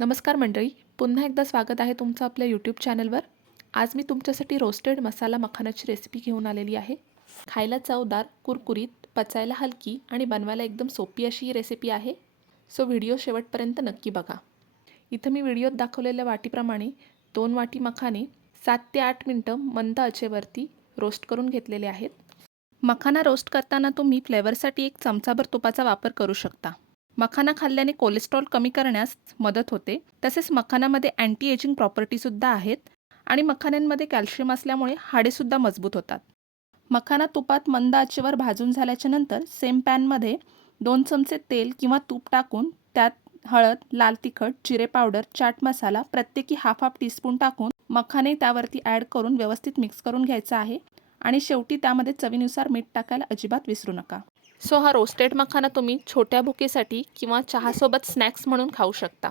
नमस्कार मंडळी पुन्हा एकदा स्वागत आहे तुमचं आपल्या यूट्यूब चॅनलवर आज मी तुमच्यासाठी रोस्टेड मसाला मखानाची रेसिपी घेऊन आलेली आहे. खायला चवदार कुरकुरीत पचायला हलकी आणि बनवायला एकदम सोपी अशी ही रेसिपी आहे. सो व्हिडिओ शेवटपर्यंत नक्की बघा. इथं मी व्हिडिओत दाखवलेल्या वाटीप्रमाणे दोन वाटी मखाने सात ते आठ मिनटं मंद आचेवरती रोस्ट करून घेतलेले आहेत. मखाना रोस्ट करताना तुम्ही फ्लेवरसाठी एक चमचाभर तुपाचा वापर करू शकता. मखाना खाल्ल्याने कोलेस्ट्रॉल कमी करण्यास मदत होते. तसेच मखानामध्ये अँटी एजिंग प्रॉपर्टीसुद्धा आहेत आणि मखाण्यांमध्ये कॅल्शियम असल्यामुळे हाडेसुद्धा मजबूत होतात. मखाना तुपात मंद आचेवर भाजून झाल्याच्यानंतर सेम पॅनमध्ये दोन चमचे तेल किंवा तूप टाकून त्यात हळद लाल तिखट जिरे पावडर चाट मसाला प्रत्येकी हाफ हाफ टीस्पून टाकून मखाने त्यावरती ॲड करून व्यवस्थित मिक्स करून घ्यायचं आहे. आणि शेवटी त्यामध्ये चवीनुसार मीठ टाकायला अजिबात विसरू नका. सो हा रोस्टेड मखाना तुम्ही छोट्या भुकेसाठी किंवा चहासोबत स्नॅक्स म्हणून खाऊ शकता.